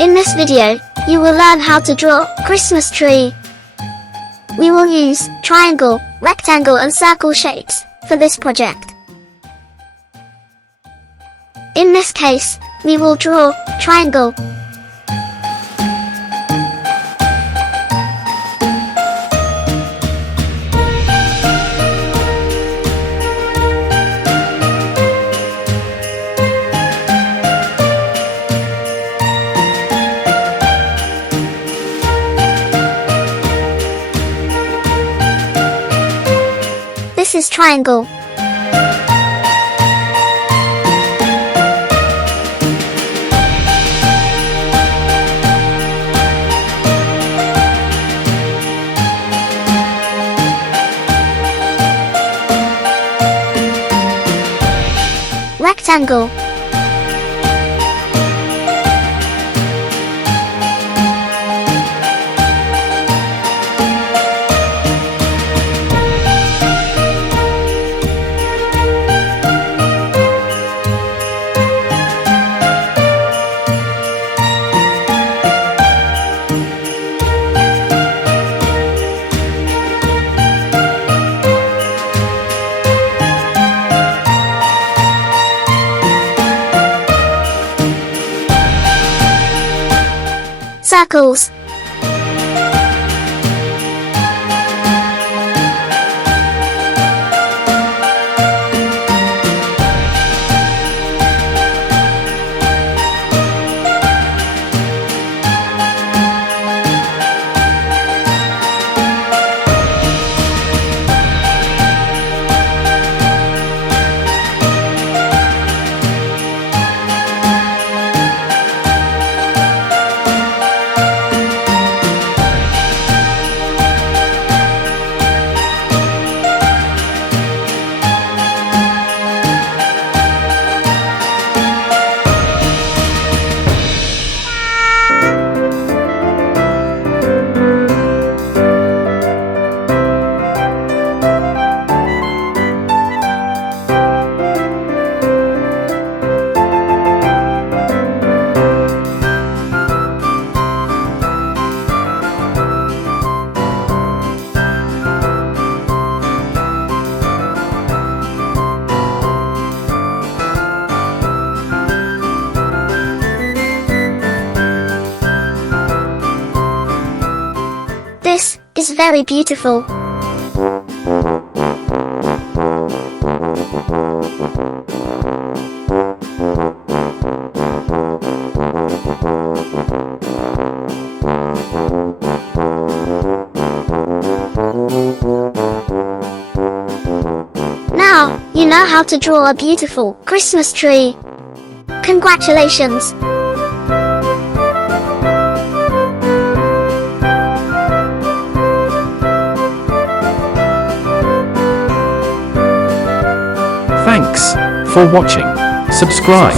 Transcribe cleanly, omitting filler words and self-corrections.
In this video, you will learn how to draw Christmas tree. We will use triangle, rectangle and circle shapes for this project. In this case, we will draw triangle. This is triangle. Rectangle. Circles. This is very beautiful. Now, you know how to draw a beautiful Christmas tree. Congratulations! Thanks for watching. Subscribe.